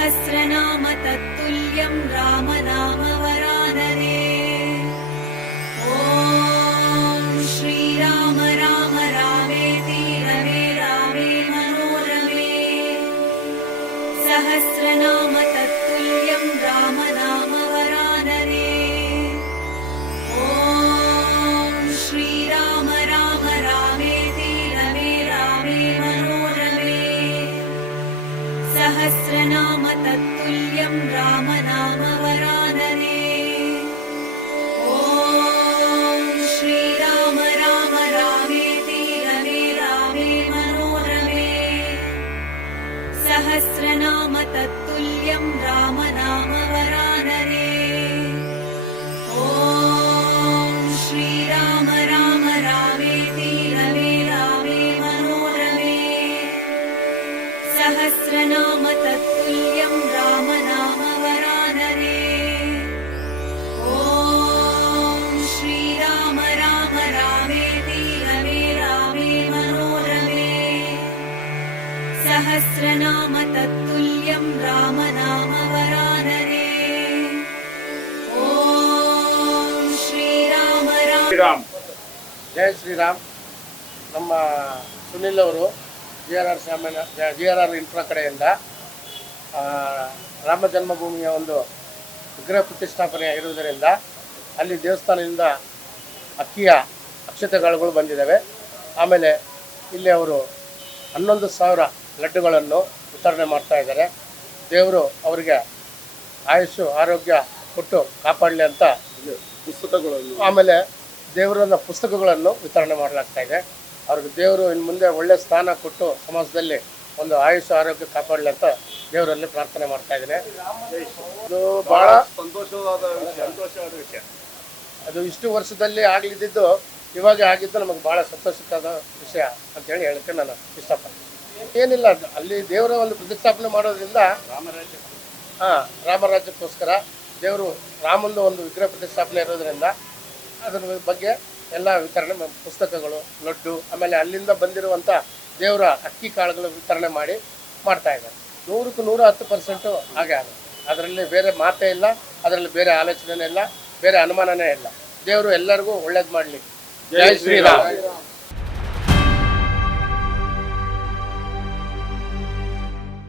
सहस्रनाम तत्तुल्यं ॐ श्रीराम राम रामेति रमे रामे मनोरमे। सहस्रनाम तत्तुल्यं राम नाम वरानरे तत्तुल्यम् राम वरानने ॐ श्रीराम राम रामेति रमे रामे मनोरमे। सहस्रनाम तत्तुल्यम् राम सहस्रनाम तत्तुल्यं रामनाम वरानरे ॐ श्रीराम राम रामेति रमे रामे मनोरमे सहस्रनाम तत्तुल्यं रामनाम वरानरे ॐ श्रीराम राम ಶ್ರೀರಾಮ್ ಜೈ ಶ್ರೀರಾಮ್ ನಮ್ಮ ಸುನಿಲ್ ಅವರು ಜಿ ಆರ್ ಆರ್ ಸಾಮಾನ್ಯ ಜಿ ಆರ್ ಆರ್ ಇಂಟ್ರ ಕಡೆಯಿಂದ ರಾಮ ಜನ್ಮಭೂಮಿಯ ಒಂದು ವಿಗ್ರಹ ಪ್ರತಿಷ್ಠಾಪನೆ ಇರುವುದರಿಂದ ಅಲ್ಲಿ ದೇವಸ್ಥಾನದಿಂದ ಅಕ್ಕಿಯ ಅಕ್ಷತೆಗಳು ಬಂದಿದ್ದಾವೆ. ಆಮೇಲೆ ಇಲ್ಲಿ ಅವರು ಹನ್ನೊಂದು ಸಾವಿರ ಲಡ್ಡುಗಳನ್ನು ವಿತರಣೆ ಮಾಡ್ತಾ ಇದ್ದಾರೆ. ದೇವರು ಅವರಿಗೆ ಆಯುಷು ಆರೋಗ್ಯ ಕೊಟ್ಟು ಕಾಪಾಡಲಿ ಅಂತ ಪುಸ್ತಕಗಳನ್ನು. ಆಮೇಲೆ ದೇವರನ್ನ ಪುಸ್ತಕಗಳನ್ನು ವಿತರಣೆ ಮಾಡಲಾಗ್ತಾ ಇದೆ. ಅವ್ರಿಗೆ ದೇವರು ಇನ್ನು ಮುಂದೆ ಒಳ್ಳೆ ಸ್ಥಾನ ಕೊಟ್ಟು ಸಮಾಜದಲ್ಲಿ ಒಂದು ಆಯುಷ್ ಆರೋಗ್ಯ ಕಾಪಾಡಲಿ ಅಂತ ದೇವರಲ್ಲಿ ಪ್ರಾರ್ಥನೆ ಮಾಡ್ತಾ ಇದ್ದೇನೆ. ಇದು ಬಹಳ ಸಂತೋಷವಾದ ಸಂತೋಷವಾದ ವಿಷಯ. ಅದು ಇಷ್ಟು ವರ್ಷದಲ್ಲಿ ಆಗಲಿದ್ದು ಇವಾಗ ಆಗಿದ್ದು ನಮಗೆ ಭಾಳ ಸಂತೋಷಕ್ಕಾದ ವಿಷಯ ಅಂತೇಳಿ ಹೇಳಕ್ಕೆ ನಾನು ಇಷ್ಟಪಡ್ತೀನಿ. ಏನಿಲ್ಲ ಅಲ್ಲಿ ದೇವರ ಒಂದು ಪ್ರತಿಷ್ಠಾಪನೆ ಮಾಡೋದ್ರಿಂದ ರಾಮರಾಜ್ಯ ಹಾಂ ರಾಮರಾಜ್ಯಕ್ಕೋಸ್ಕರ ದೇವರು ರಾಮಂದು ಒಂದು ವಿಗ್ರಹ ಪ್ರತಿಷ್ಠಾಪನೆ ಇರೋದ್ರಿಂದ ಅದರ ಬಗ್ಗೆ ಎಲ್ಲ ವಿತರಣೆ ಪುಸ್ತಕಗಳು, ಲಡ್ಡು, ಆಮೇಲೆ ಅಲ್ಲಿಂದ ಬಂದಿರುವಂಥ ದೇವರ ಅಕ್ಕಿ ಕಾಳುಗಳು ವಿತರಣೆ ಮಾಡಿ ಮಾಡ್ತಾ ಇದ್ದಾರೆ. ನೂರಕ್ಕೆ ನೂರ ಹತ್ತು ಪರ್ಸೆಂಟು ಹಾಗೆ ಆಗುತ್ತೆ. ಅದರಲ್ಲಿ ಬೇರೆ ಮಾತೇ ಇಲ್ಲ, ಅದರಲ್ಲಿ ಬೇರೆ ಆಲೋಚನೆ ಇಲ್ಲ, ಬೇರೆ ಅನುಮಾನನೇ ಇಲ್ಲ. ದೇವರು ಎಲ್ಲರಿಗೂ ಒಳ್ಳೇದು ಮಾಡಲಿ. ಜೈ ಶ್ರೀರಾಮ್.